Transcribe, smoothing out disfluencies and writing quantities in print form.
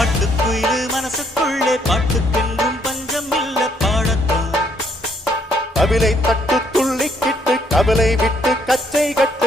பாட்டுக்குயிலு மனசுக்குள்ளே பாட்டுக்கென்றும் பஞ்சம் இல்ல பாடத்தான். கவிலை தட்டு துள்ளிக்கிட்டு கவலை விட்டு கச்சை கட்டு